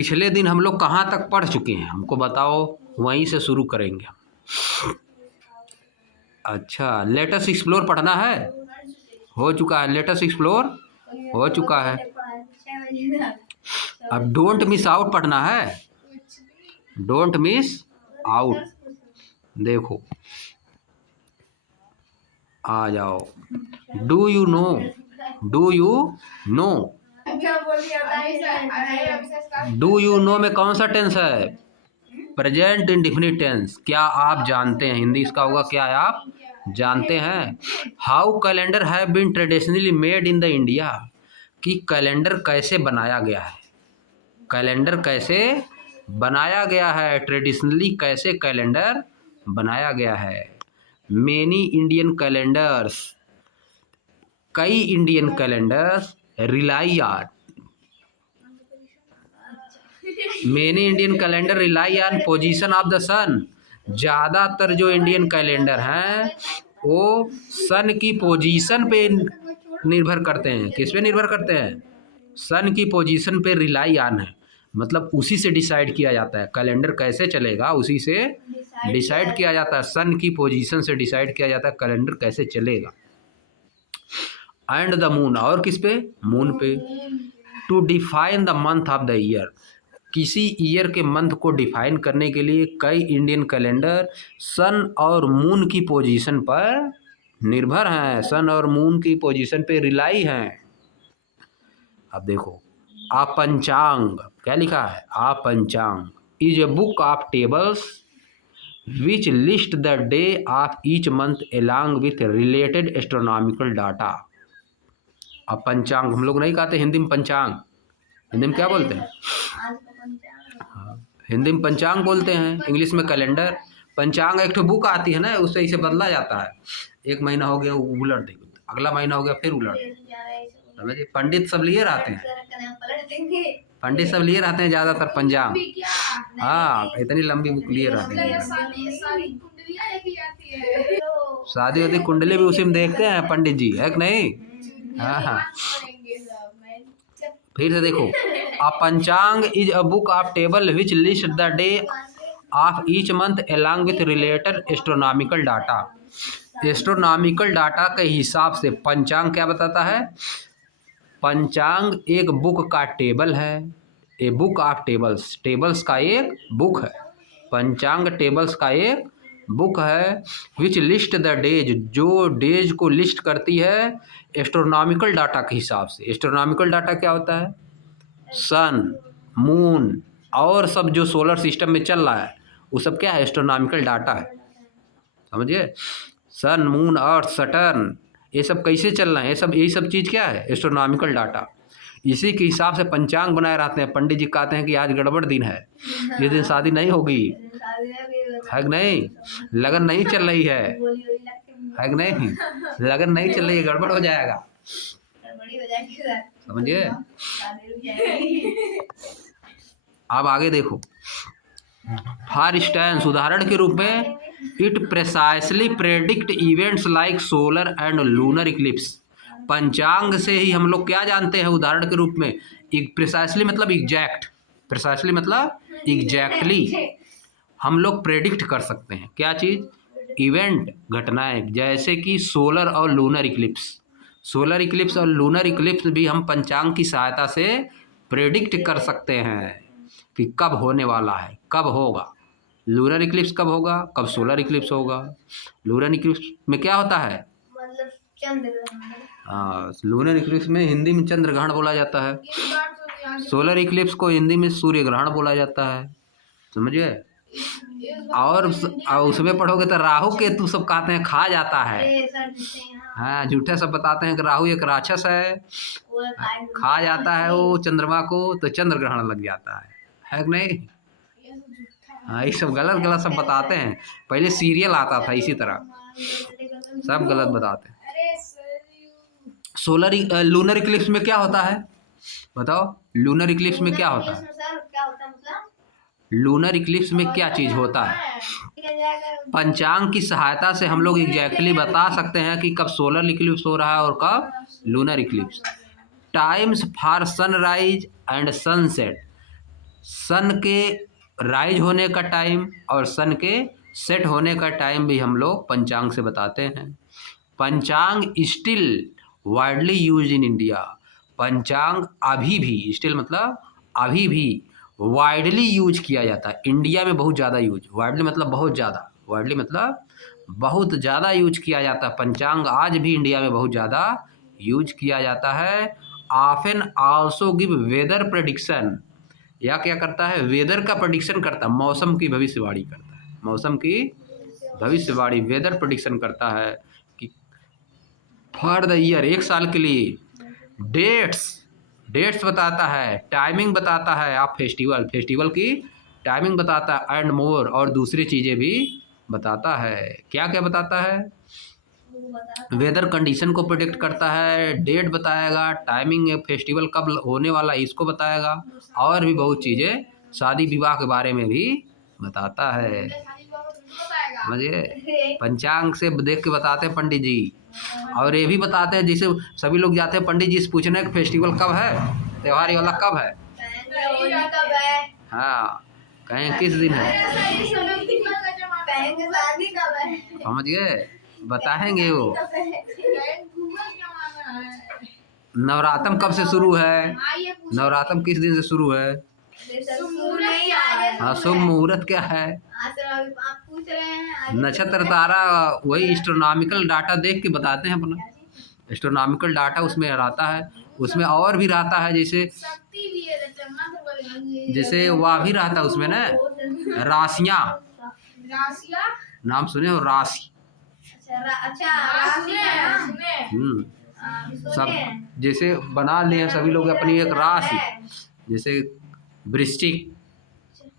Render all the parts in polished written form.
पिछले दिन हम लोग कहाँ तक पढ़ चुके हैं, हमको बताओ, वहीं से शुरू करेंगे। अच्छा, लेट अस एक्सप्लोर पढ़ना है, हो चुका है। लेट अस एक्सप्लोर हो चुका है। अब डोंट मिस आउट पढ़ना है, डोंट मिस आउट। देखो आ जाओ। Do you know, do you know, do you know में कौन सा टेंस है? Present indefinite tense. क्या आप जानते हैं, हिंदी इसका होगा क्या आप जानते हैं। How calendar have been traditionally made in the India, कि कैलेंडर कैसे बनाया गया है, कैलेंडर कैसे बनाया गया है, ट्रेडिशनली कैसे कैलेंडर बनाया गया है। मेनी इंडियन कैलेंडर्स, कई Indian calendars rely on, many Indian calendar rely on position of the sun. ज़्यादातर जो इंडियन कैलेंडर हैं वो सन की पोजीशन पे निर्भर करते हैं। किस पे निर्भर करते हैं? सन की पोजीशन पे रिलाई ऑन है, मतलब उसी से डिसाइड किया जाता है कैलेंडर कैसे चलेगा, उसी से डिसाइड किया जाता है, सन की पोजीशन से डिसाइड किया जाता है कैलेंडर कैसे चलेगा। एंड द मून, और किस पे? मून पे। To define the month of the year, किसी ईयर के मंथ को डिफाइन करने के लिए कई इंडियन कैलेंडर सन और मून की पोजीशन पर निर्भर हैं, सन और मून की पोजीशन पे रिलाई हैं। अब देखो, आ पंचांग क्या लिखा है? आ पंचांग is a book of tables which list the day of each month along with related astronomical data. अब पंचांग हम लोग नहीं कहते हिंदी में पंचांग, हिंदी में क्या बोलते हैं? हिंदी में पंचांग बोलते हैं, इंग्लिश में कैलेंडर। पंचांग एक तो बुक आती है ना, उससे इसे बदला जाता है। एक महीना हो गया उलट दे, अगला महीना हो गया फिर उलट। समझिए, पंडित सब लिए रहते हैं, पंडित सब लिए रहते हैं ज़्यादातर पंचांग। हाँ, इतनी लंबी बुक लिए रहते हैं। शादी वादी कुंडली भी उसी में देखते हैं पंडित जी, है कि नहीं? हाँ हाँ। फिर से देखो, अ पंचांग is a book of table which list the day of each month along with related astronomical data. Astronomical data के हिसाब से पंचांग क्या बताता है? पंचांग एक बुक का टेबल है, a book of tables, tables का एक बुक है। पंचांग टेबल्स का एक बुक है। विच लिस्ट द डेज, जो डेज को लिस्ट करती है एस्ट्रोनॉमिकल डाटा के हिसाब से। एस्ट्रोनॉमिकल डाटा क्या होता है? सन, मून और सब जो सोलर सिस्टम में चल रहा है वो सब क्या है? एस्ट्रोनॉमिकल डाटा है। समझिए, सन, मून, अर्थ, सटर्न, ये सब कैसे चल रहे हैं, ये सब यही सब चीज़ क्या है? Astronomical data. इसी के हिसाब से पंचांग बनाए रहते हैं। पंडित जी कहते हैं कि आज गड़बड़ दिन है, ये दिन शादी नहीं होगी, है कि नहीं? लगन नहीं चल रही है कि नहीं? लगन नहीं चल रही है, गड़बड़ हो जाएगा। समझिए। अब आगे देखो, फॉर इंस्टेंस, उदाहरण के रूप में, it precisely predict events like solar and lunar eclipse. Panchang से ही हम लोग क्या जानते हैं उदाहरण के रूप में? प्रिसाइसली मतलब एग्जैक्ट, प्रिसाइसली मतलब एग्जैक्टली हम लोग प्रेडिक्ट कर सकते हैं क्या चीज़? इवेंट, घटनाएं, जैसे कि सोलर और लूनर इक्लिप्स। सोलर इक्लिप्स और लूनर इक्लिप्स भी हम पंचांग की सहायता से प्रेडिक्ट कर सकते हैं कि कब होने वाला है, कब होगा। लूनर इक्लिप्स कब होगा, कब सोलर इक्लिप्स होगा। लूनर इक्लिप्स में क्या होता है? मतलब चंद्र ग्रहण। हाँ, लूनर इक्लिप्स में हिंदी में चंद्र ग्रहण बोला जाता है। सोलर इक्लिप्स को हिंदी में सूर्य ग्रहण बोला जाता है। समझिए। और उसमें पढ़ोगे तो राहु केतु सब कहते हैं खा जाता है। हाँ, झूठे सब बताते हैं कि राहु एक राक्षस है, खा जाता है वो चंद्रमा को, तो चंद्र ग्रहण लग जाता है कि नहीं? हाँ, ये सब गलत गलत सब बताते हैं। पहले सीरियल आता था इसी तरह, सब गलत बताते हैं। सोलर लूनर इक्लिप्स में क्या होता है बताओ? लूनर इक्लिप्स में क्या होता है? लूनर इक्लिप्स में क्या चीज़ होता है? पंचांग की सहायता से हम लोग एग्जैक्टली बता सकते हैं कि कब सोलर इक्लिप्स हो रहा है और कब lunar eclipse. Times for sunrise and sunset, sun के राइज होने का टाइम और सन के सेट होने का टाइम भी हम लोग पंचांग से बताते हैं। पंचांग still widely use in India. पंचांग अभी भी, स्टिल मतलब अभी भी, वाइडली यूज किया जाता है। इंडिया में बहुत ज़्यादा यूज, वाइडली मतलब बहुत ज़्यादा, वाइडली मतलब बहुत ज़्यादा यूज किया जाता है। पंचांग आज भी इंडिया में बहुत ज़्यादा यूज किया जाता है। Often also give weather prediction, या क्या करता है, वेदर का प्रेडिक्शन करता है, मौसम की भविष्यवाणी करता है, मौसम की भविष्यवाणी, वेदर प्रेडिक्शन करता है कि फॉर द ईयर, एक साल के लिए, डेट्स, डेट्स बताता है, टाइमिंग बताता है, आप फेस्टिवल, फेस्टिवल की टाइमिंग बताता है, एंड मोर, और दूसरी चीज़ें भी बताता है। क्या क्या बताता है, वेदर कंडीशन को प्रेडिक्ट करता है, डेट बताएगा, टाइमिंग, फेस्टिवल कब होने वाला है इसको बताएगा, और भी बहुत चीज़ें, शादी विवाह के बारे में भी बताता है। समझिए, पंचांग से देख के बताते हैं पंडित जी। और ये भी बताते हैं, जैसे सभी लोग जाते हैं पंडित जी से पूछने कि फेस्टिवल कब है, त्योहार वाला कब है, हाँ, कहें किस दिन है, समझ गए, बताएंगे वो। नवरात्रम कब से शुरू है, नवरात्रम किस दिन से शुरू है, हाँ, शुभ मुहूर्त क्या है, नक्षत्र तारा, वही एस्ट्रोनॉमिकल डाटा देख के बताते हैं अपना, एस्ट्रोनॉमिकल डाटा उसमें रहता है, उसमें और भी रहता है, जैसे वह भी रहता है उसमें ना, राशियाँ, नाम सुने हो, राशि, सब जैसे बना लिए सभी लोग अपनी एक राशि, जैसे वृश्चिक,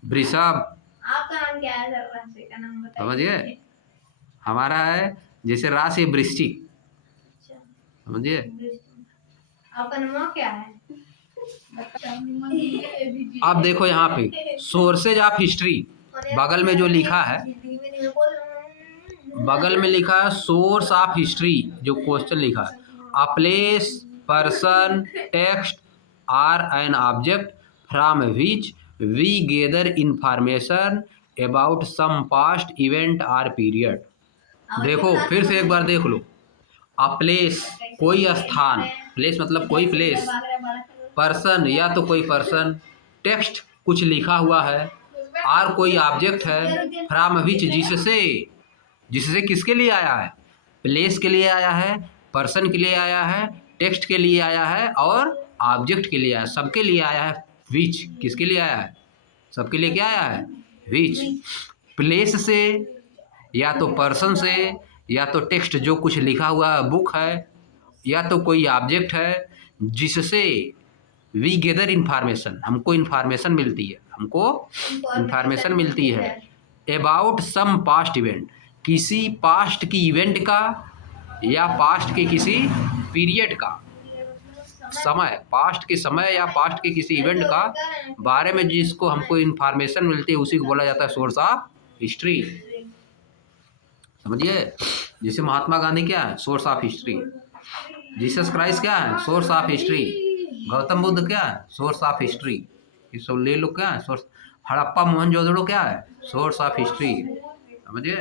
वृषभ, आपका नाम क्या है सर, राशि का नाम बताइए, समझिए, हमारा है जैसे राशि वृश्चिक, समझिए, आपका नाम क्या है, अब देखो यहाँ पे सोर्सेज ऑफ हिस्ट्री, बगल में जो लिखा है, बगल में लिखा है सोर्स ऑफ हिस्ट्री, जो क्वेश्चन लिखा है, a place, person, text or an object from which we gather information about some past event or period. देखो फिर से एक बार देख लो, अ प्लेस कोई स्थान, प्लेस मतलब कोई प्लेस, पर्सन या तो कोई पर्सन, टेक्स्ट कुछ लिखा हुआ है, और कोई ऑब्जेक्ट है, फ्रॉम विच जिससे, जिससे किसके लिए आया है, प्लेस के लिए आया है, पर्सन के लिए आया है, टेक्स्ट के लिए आया है, और ऑब्जेक्ट के लिए आया है, सबके लिए आया है, विच किसके लिए आया है, सबके लिए क्या आया है, विच, प्लेस से, या तो पर्सन से, या तो टेक्स्ट जो कुछ लिखा हुआ बुक है, या तो कोई ऑब्जेक्ट है, जिससे वी गेदर इंफॉर्मेशन, हमको इंफॉर्मेशन मिलती है, हमको इंफॉर्मेशन मिलती है, अबाउट सम पास्ट इवेंट, किसी पास्ट की इवेंट का, या पास्ट के किसी पीरियड का, समय, पास्ट के समय या पास्ट के किसी इवेंट का बारे में जिसको हमको इंफॉर्मेशन मिलती है, उसी को बोला जाता है सोर्स ऑफ हिस्ट्री। समझिए, जैसे महात्मा गांधी क्या है, source of history, Jesus Christ क्या है, source of history, Gautam Buddha क्या है, सोर्स ऑफ हिस्ट्री, ये सब ले लो क्या है, सोर्स, हड़प्पा मोहनजोदड़ो क्या है, सोर्स ऑफ हिस्ट्री। समझिए,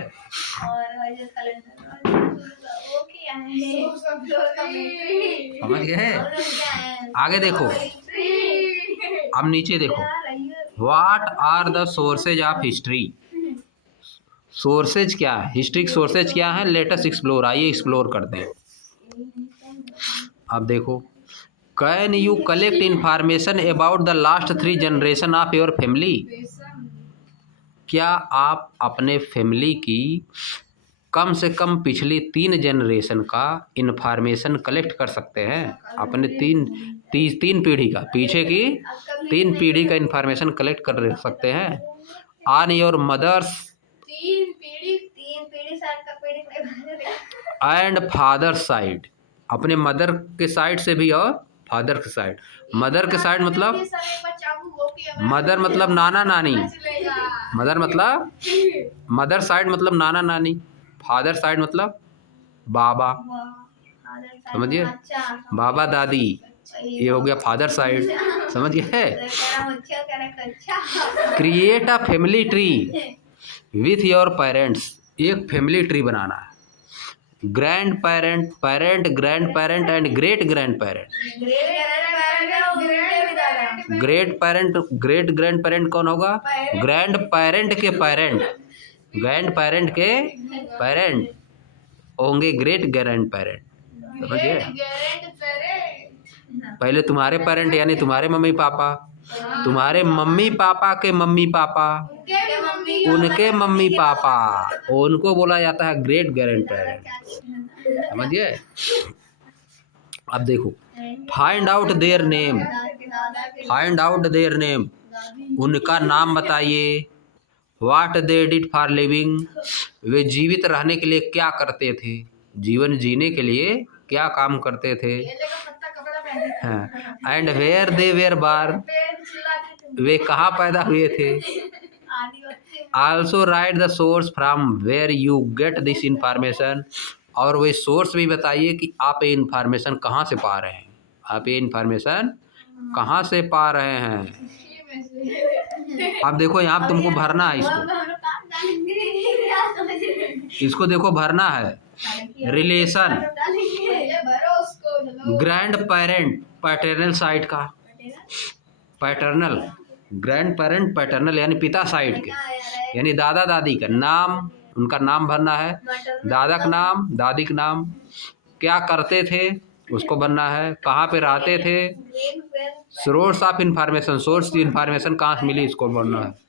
समझ गए, आगे देखो, अब नीचे देखो, what are the sources of history, sources क्या है, हिस्ट्री के सोर्सेज क्या है, लेट अस एक्सप्लोर, आइए एक्सप्लोर करते हैं। अब देखो, can you collect information about the last 3 generation of your family, क्या आप अपने फैमिली की कम से कम पिछली 3 जनरेशन का इन्फॉर्मेशन कलेक्ट कर सकते हैं, अपने 3 पीढ़ी का, पीछे की 3 पीढ़ी का इन्फॉर्मेशन कलेक्ट कर सकते हैं, on your mothers and father side, अपने मदर के साइड से भी और फादर के साइड, मदर के साइड मतलब, मदर मतलब नाना नानी, मदर मतलब, मदर साइड मतलब नाना नानी, फादर साइड मतलब बाबा, समझिए, बाबा दादी, ये हो गया फादर साइड, समझ गए। Create a family tree with your parents, एक फैमिली ट्री बनाना है। Grand parent, parent, grand parent and great grand parent. Great parent, great grand parent कौन होगा? ग्रैंड पेरेंट के पेरेंट, ग्रैंड पेरेंट के पेरेंट होंगे great grand parent, समझिए। पहले तुम्हारे पेरेंट यानी तुम्हारे मम्मी पापा, तुम्हारे मम्मी पापा के मम्मी पापा, उनके मम्मी पापा, उनको बोला जाता है ग्रेट ग्रैंड पेरेंट, समझिए। अब देखो, find out their name, find out their name, उनका नाम बताइए। What they did for living, वे जीवित रहने के लिए क्या करते थे, जीवन जीने के लिए क्या काम करते थे। And where they were born, वे कहाँ पैदा हुए थे। Also write the source from where you get this information, और वही सोर्स भी बताइए कि आप ये इंफॉर्मेशन कहाँ से पा रहे हैं, आप ये इंफॉर्मेशन कहाँ से पा रहे हैं। अब देखो यहाँ तुमको भरना है इसको देखो भरना है। Relation, grand parent paternal side का, पैटर्नल, ग्रैंड पेरेंट पैटर्नल यानी पिता साइड के, यानी दादा दादी का नाम, उनका नाम भरना है। दादा का नाम, दादी का नाम, क्या करते थे उसको भरना है, कहाँ पे रहते थे, सोर्स ऑफ इंफॉर्मेशन, सोर्स की इंफॉर्मेशन कहाँ से मिली इसको भरना है।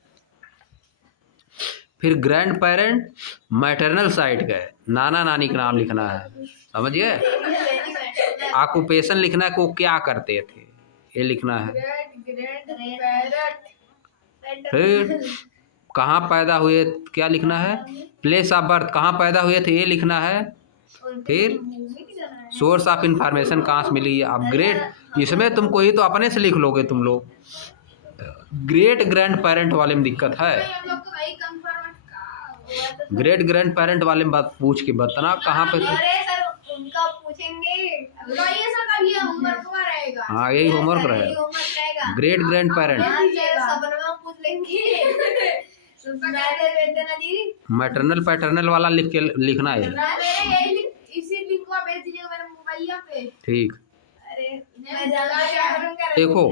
फिर ग्रैंड पेरेंट मैटरनल साइड का, नाना नानी का नाम लिखना है, समझिए। ऑक्यूपेशन लिखना है कि वो क्या करते थे, ये लिखना है। फिर कहाँ पैदा हुए क्या लिखना है, प्लेस ऑफ बर्थ, कहाँ पैदा हुए थे ये लिखना है। फिर सोर्स ऑफ इंफॉर्मेशन कहाँ से मिली। अब ग्रेट, इसमें तुमको ही तो अपने से लिख लोगे तुम लोग, ग्रेट ग्रैंड पेरेंट वाले में दिक्कत है। ग्रेट ग्रैंड पेरेंट वाले में बात पूछ के बताना कहाँ पे थे। उनका पूछेंगे, हाँ यही होमवर्क रहेगा। Great grand parent, maternal paternal वाला लिख के लिखना है। ठीक, देखो,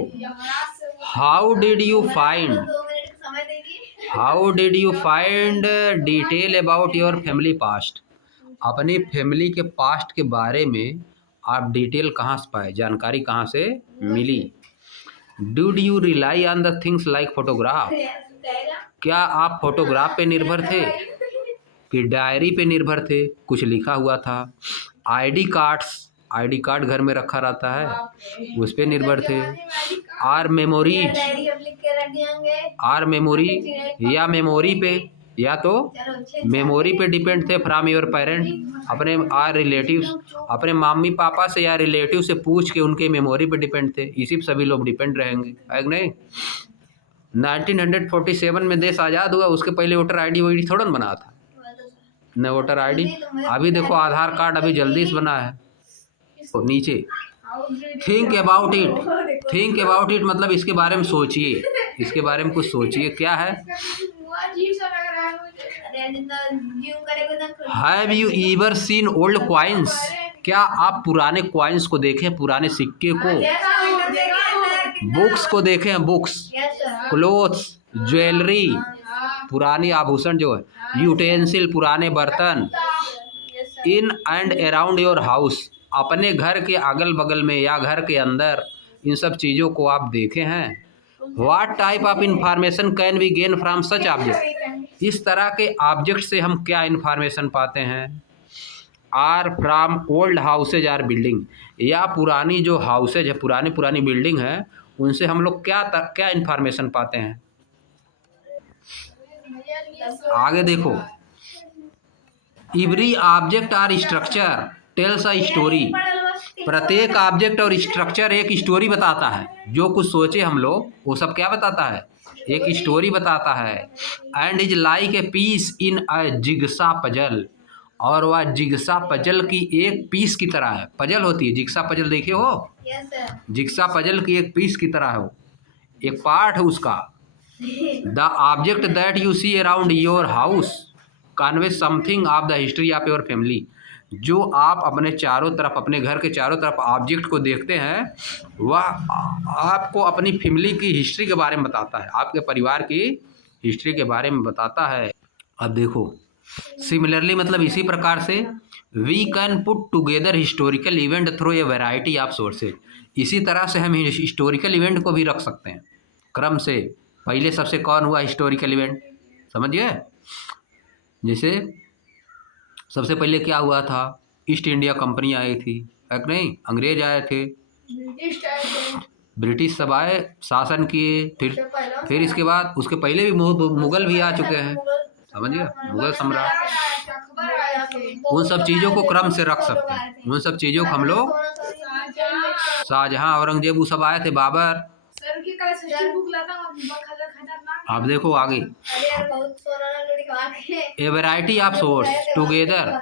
how did you find, how did you find detail about your family past, अपनी फैमिली के पास्ट के बारे में आप डिटेल कहाँ से पाए, जानकारी कहाँ से मिली। Did you rely on the things like photograph, क्या आप फोटोग्राफ पे निर्भर थे कि डायरी पे निर्भर थे, कुछ लिखा हुआ था। आईडी कार्ड्स, आईडी कार्ड घर में रखा रहता है उस पे निर्भर थे। आर मेमोरीज, आर मेमोरी, या मेमोरी पे, या तो मेमोरी पे डिपेंड थे फ्रॉम योर पेरेंट, अपने आर रिलेटिव्स, अपने मम्मी पापा से या रिलेटिव से पूछ के उनके मेमोरी पे डिपेंड थे, इसी पे सभी लोग डिपेंड रहेंगे, है कि नहीं। 1947 में देश आज़ाद हुआ, उसके पहले वोटर आईडी वाईडी थोड़ा ना बना था, न वोटर आईडी। अभी देखो आधार कार्ड अभी जल्दी से बना है। तो नीचे think about it, think about it मतलब इसके बारे में सोचिए, इसके बारे में कुछ सोचिए, क्या है। Have you ever seen old coins, क्या आप पुराने कॉइन्स को देखें, पुराने सिक्के को। बुक्स को देखें, बुक्स, क्लोथ्स, ज्वेलरी, पुरानी आभूषण जो है, यूटेंसिल, पुराने बर्तन। In and around your house, अपने घर के अगल बगल में या घर के अंदर, इन सब चीज़ों को आप देखे हैं। What type of information can we gain from such object, इस तरह के ऑब्जेक्ट से हम क्या इंफॉर्मेशन पाते हैं। Or from old houses or building, या पुरानी जो हाउसेज है, पुरानी पुरानी बिल्डिंग है, उनसे हम लोग क्या इंफॉर्मेशन पाते हैं। आगे देखो, every object or structure tells a story, प्रत्येक ऑब्जेक्ट और स्ट्रक्चर एक स्टोरी बताता है। जो कुछ सोचे हम लोग वो सब क्या बताता है, एक स्टोरी बताता है। And is like a piece in a jigsaw puzzle, और वह जिग्सा पजल की एक पीस की तरह है। पजल होती है, जिग्सा पजल देखे हो? Yes sir. जिग्सा पजल की एक पीस की तरह है वो, एक पार्ट है उसका। The object that you see around your house convey something of the history of your family. जो आप अपने चारों तरफ, अपने घर के चारों तरफ ऑब्जेक्ट को देखते हैं, वह आपको अपनी फैमिली की हिस्ट्री के बारे में बताता है, आपके परिवार की हिस्ट्री के बारे में बताता है। अब देखो, सिमिलरली मतलब इसी प्रकार से, we can put together historical event through a variety of sources. इसी तरह से हम हिस्टोरिकल इवेंट को भी रख सकते हैं क्रम से। पहले सबसे कौन हुआ हिस्टोरिकल इवेंट, समझिए? जैसे सबसे पहले क्या हुआ था, ईस्ट इंडिया कंपनी आई थी, है कि नहीं? अंग्रेज आए थे, ब्रिटिश सब आए, शासन किए, फिर इसके बाद उसके पहले भी मुगल भी आ चुके हैं, समझिए? मुगल सम्राट। उन सब चीज़ों को क्रम से रख सकते हैं, उन सब चीज़ों को हम लोग, शाहजहां, औरंगजेब, वो सब आए थे, बाबर। आप देखो आगे, a variety of source together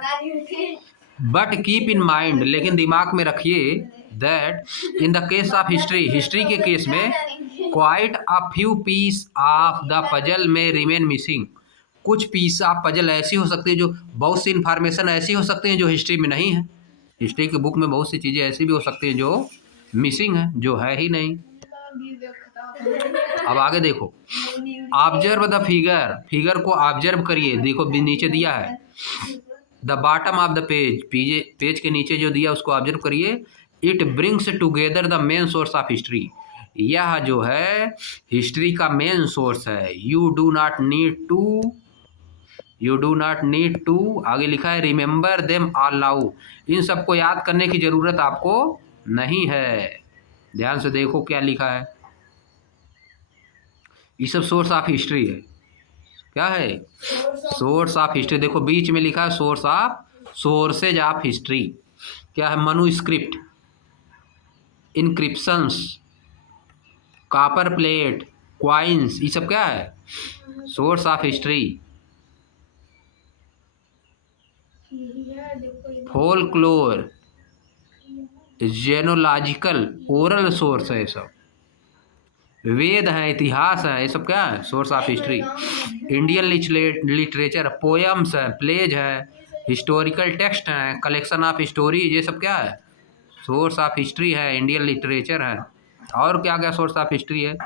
but keep in mind, लेकिन दिमाग में रखिए, that in the case of history, history के केस में quite a few piece of the puzzle में रिमेन मिसिंग। कुछ पीस ऑफ पजल ऐसी हो सकती है, जो बहुत सी इंफॉर्मेशन ऐसी हो सकती है जो हिस्ट्री में नहीं है। हिस्ट्री की बुक में बहुत सी चीज़ें ऐसी भी हो सकती हैं जो मिसिंग है, जो है ही नहीं। अब आगे देखो, ऑब्जर्व द फिगर, फिगर को ऑब्जर्व करिए। देखो नीचे दिया है, the bottom of the page, page के नीचे जो दिया उसको ऑब्जर्व करिए। It brings together the main source of history, यह जो है हिस्ट्री का मेन सोर्स है। You do not need to, आगे लिखा है, रिमेंबर देम ऑल नाउ, इन सबको याद करने की जरूरत आपको नहीं है। ध्यान से देखो क्या लिखा है, ये सब सोर्स ऑफ हिस्ट्री है। क्या है? Source of history. देखो बीच में लिखा है सोर्सेज ऑफ हिस्ट्री। क्या है? Manuscript, inscriptions, copper plate, coins, ये सब क्या है? Source of history. Folklore, genealogical, oral source है ये सब। वेद है, इतिहास है, ये सब क्या है? Source of history. Indian literature, poems है, प्लेज है, हिस्टोरिकल टेक्स्ट है, कलेक्शन ऑफ स्टोरी, ये सब क्या है? सोर्स ऑफ हिस्ट्री है, इंडियन लिटरेचर है। और क्या क्या सोर्स ऑफ हिस्ट्री है?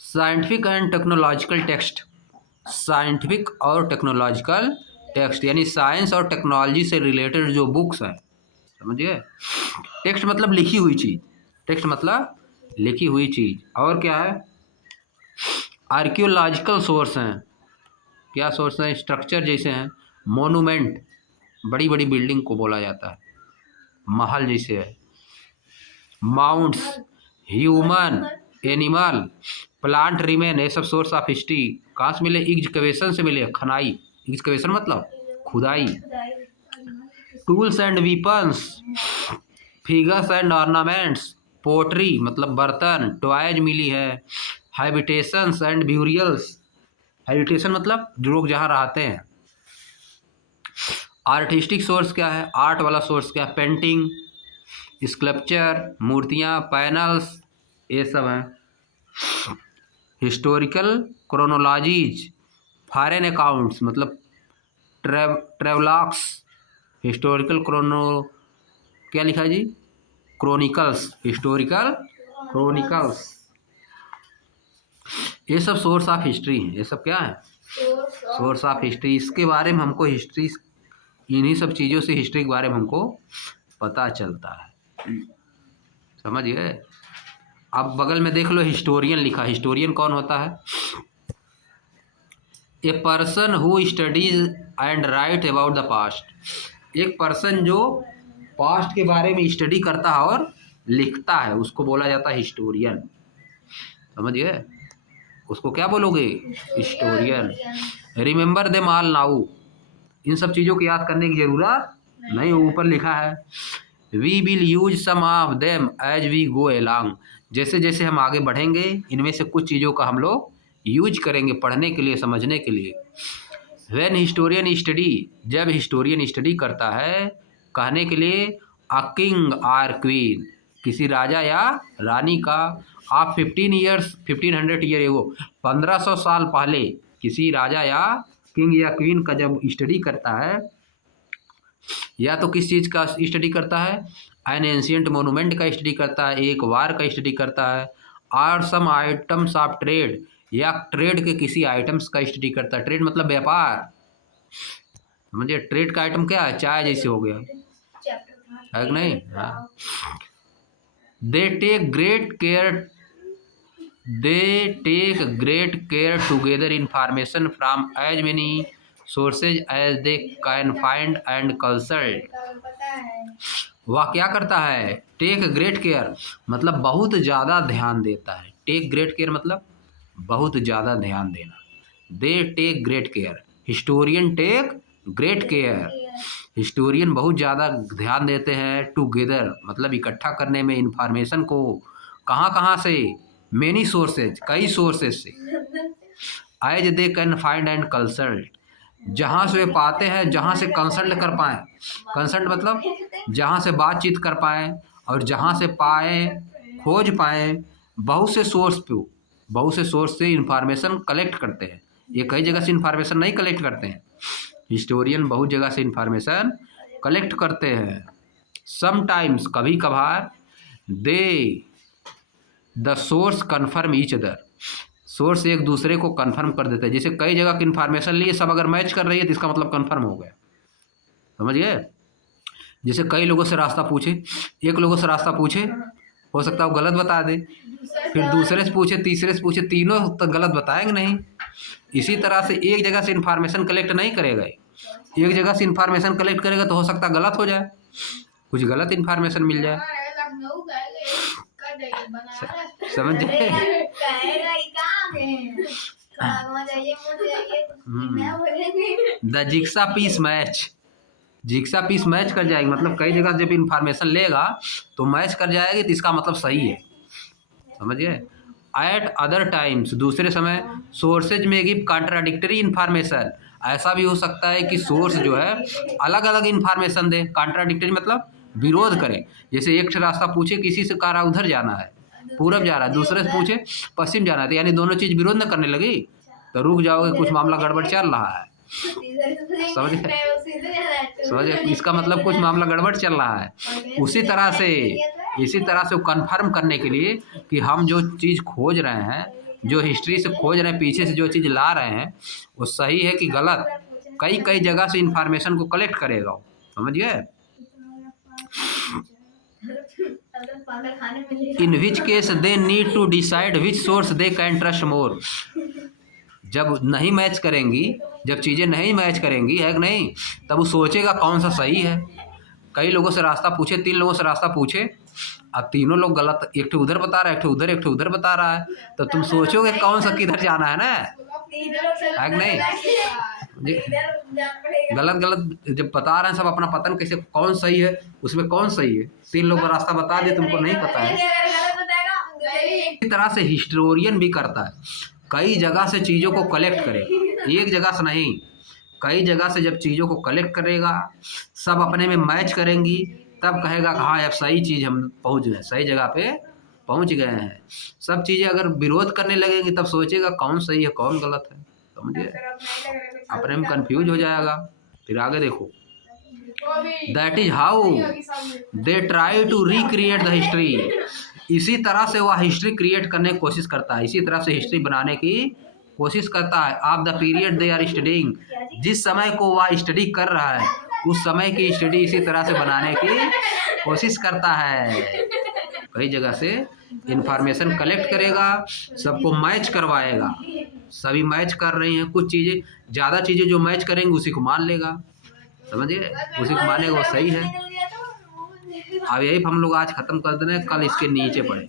Scientific and technological text, scientific और टेक्नोलॉजिकल टेक्स्ट यानी साइंस और टेक्नोलॉजी से रिलेटेड जो बुक्स हैं, समझिए? टेक्स्ट मतलब लिखी हुई चीज़, टेक्स्ट मतलब लिखी हुई चीज़। और क्या है? आर्कियोलॉजिकल सोर्स हैं। क्या सोर्स हैं? स्ट्रक्चर जैसे हैं, मोनूमेंट, बड़ी बड़ी बिल्डिंग को बोला जाता है, महल जैसे है, mounds, human, animal, plant remain, ये सब सोर्स ऑफ हिस्ट्री। कहाँ से मिले? एक्सकवेशन से मिले, खनाई, एक्सकवेशन मतलब खुदाई। Tools and weapons, figures and ornaments, pottery मतलब बर्तन, टॉयज मिली है। हैबिटेशंस एंड ब्यूरियल्स, हैबिटेशन मतलब जो लोग जहाँ रहते हैं। आर्टिस्टिक सोर्स क्या है? आर्ट वाला सोर्स क्या है? पेंटिंग, स्कल्पचर, मूर्तियाँ, पैनल्स, ये सब हैं। हिस्टोरिकल क्रोनोलॉजीज, फॉरेन अकाउंट्स मतलब ट्रेवलॉग्स, हिस्टोरिकल क्या लिखा है जी? क्रोनिकल्स, हिस्टोरिकल क्रोनिकल्स, ये सब सोर्स ऑफ हिस्ट्री हैं। ये सब क्या है? Source of history. इसके बारे में हमको हिस्ट्री, इन्हीं सब चीज़ों से हिस्ट्री के बारे में हमको पता चलता है, समझिए? अब बगल में देख लो, हिस्टोरियन लिखा। हिस्टोरियन कौन होता है? A person who studies and right about the past, एक पर्सन जो पास्ट के बारे में स्टडी करता है और लिखता है, उसको बोला जाता है हिस्टोरियन, समझिए? उसको क्या बोलोगे? Historian. Remember them all now, इन सब चीज़ों को याद करने की ज़रूरत नहीं, ऊपर लिखा है। We will use some of them as we go along, जैसे जैसे हम आगे बढ़ेंगे इनमें से कुछ चीज़ों का हम लोग यूज करेंगे, पढ़ने के लिए, समझने के लिए। व्हेन हिस्टोरियन स्टडी, जब हिस्टोरियन स्टडी करता है, कहने के लिए अ किंग आर क्वीन, किसी राजा या रानी का। आप 1500 ईयर एगो 1500 साल पहले किसी राजा या किंग या क्वीन का जब स्टडी करता है, या तो किस चीज़ का स्टडी करता है, एन एंशियंट मोनूमेंट का स्टडी करता है, एक वार का स्टडी करता है, और सम आइटम्स ऑफ ट्रेड, या ट्रेड के किसी आइटम्स का स्टडी करता है। ट्रेड मतलब व्यापार, समझिए। ट्रेड का आइटम क्या है, चाय जैसे हो गया, है कि नहीं। हाँ। They take great care together information from as many sources as they can find and consult. पता है। वह क्या करता है, टेक ग्रेट केयर मतलब बहुत ज़्यादा ध्यान देता है। टेक ग्रेट केयर मतलब बहुत ज़्यादा ध्यान देना। They take great care, historian take great care, historian बहुत ज़्यादा ध्यान देते हैं। टुगेदर मतलब इकट्ठा करने में, इंफॉर्मेशन को, कहाँ कहाँ से, मेनी सोर्सेज, कई सोर्सेज से, as they can find and consult, जहाँ से वे पाते हैं, जहाँ से कंसल्ट कर पाएँ। कंसल्ट मतलब जहाँ से बातचीत कर पाएँ, और जहाँ से पाए, खोज पाएँ, बहुत से सोर्स से इंफॉर्मेशन कलेक्ट करते हैं। ये कई जगह से इंफॉर्मेशन नहीं कलेक्ट करते हैं, हिस्टोरियन बहुत जगह से इंफॉर्मेशन कलेक्ट करते हैं। समटाइम्स कभी कभार, they the source confirm each other, source एक दूसरे को कन्फर्म कर देते हैं। जैसे कई जगह की इन्फॉर्मेशन लिए, सब अगर मैच कर रही है तो इसका मतलब कन्फर्म हो गया, समझिए। जैसे कई लोगों से रास्ता पूछे, एक लोगों से रास्ता पूछे, हो सकता है वो गलत बता दे, फिर दूसरे से पूछे, तीसरे से पूछे, तीनों तो गलत बताएंगे नहीं। इसी तरह से एक जगह से इन्फॉर्मेशन कलेक्ट नहीं करेगा, एक जगह से इन्फॉर्मेशन कलेक्ट करेगा तो हो सकता है गलत हो जाए, कुछ गलत इन्फॉर्मेशन मिल जाए, समझ गए। The jigsaw piece match, jigsaw piece match कर जाएगी, मतलब कई जगह जब इन्फॉर्मेशन लेगा तो मैच कर जाएगी, तो इसका मतलब सही है, समझिए। एट अदर टाइम्स, दूसरे समय, सोर्सेज में गिव कॉन्ट्राडिक्टरी इन्फॉर्मेशन, ऐसा भी हो सकता है कि सोर्स जो है अलग अलग इन्फॉर्मेशन दे। कॉन्ट्राडिक्टरी मतलब विरोध करे। जैसे एक रास्ता पूछे किसी से, कह रहा उधर जाना है, पूरब जा रहा है, दूसरे से पूछे पश्चिम जाना है, तो यानी दोनों चीज़ विरोध न करने लगी, तो रुक जाओगे, कुछ मामला गड़बड़ चल रहा है, समझे। इसका मतलब कुछ मामला गड़बड़ चल रहा है। इसी तरह से वो कन्फर्म करने के लिए कि हम जो चीज़ खोज रहे हैं, जो हिस्ट्री से खोज रहे हैं, पीछे से जो चीज़ ला रहे हैं, वो सही है कि गलत, कई जगह से इंफॉर्मेशन को कलेक्ट करेगा, समझिए। In which case they need to decide which source they can trust more, जब नहीं मैच करेंगी, जब चीज़ें नहीं मैच करेंगी, है कि नहीं, तब वो सोचेगा कौन सा सही है। कई लोगों से रास्ता पूछे, 3 लोगों से रास्ता पूछे, अब तीनों लोग गलत, एक ठे उधर बता रहा है, एक ठे उधर बता रहा है, तो तुम सोचोगे कौन सा किधर जाना है ना, है कि नहीं। गलत जब बता रहे हैं सब अपना पता नहीं कैसे कौन सही है, उसमें कौन सही है, 3 लोग का रास्ता बता दिए, तुमको नहीं पता है। इसी तरह से हिस्टोरियन भी करता है, कई जगह से चीज़ों को कलेक्ट करेगा, एक जगह से नहीं, कई जगह से जब चीज़ों को कलेक्ट करेगा, सब अपने में मैच करेंगी, तब कहेगा कि हाँ अब सही चीज़ हम पहुँच गए, सही जगह पे पहुँच गए हैं। सब चीज़ें अगर विरोध करने लगेंगी तब सोचेगा कौन सही है कौन गलत है, समझिए, अपने में कंफ्यूज हो जाएगा। फिर आगे देखो, that is how they try to recreate the history, इसी तरह से वह हिस्ट्री क्रिएट करने की कोशिश करता है, इसी तरह से हिस्ट्री बनाने की कोशिश करता है। Of the period they are studying, जिस समय को वह स्टडी कर रहा है, उस समय की स्टडी इसी तरह से बनाने की कोशिश करता है। कई जगह से इंफॉर्मेशन कलेक्ट करेगा, सबको मैच करवाएगा, सभी मैच कर रही हैं, कुछ चीज़ें, ज़्यादा चीज़ें जो मैच करेंगे उसी को मान लेगा, समझिए, उसी को मानेगा वो सही है। अब यही हम लोग आज ख़त्म कर दे रहे हैं, कल इसके नीचे पढ़े।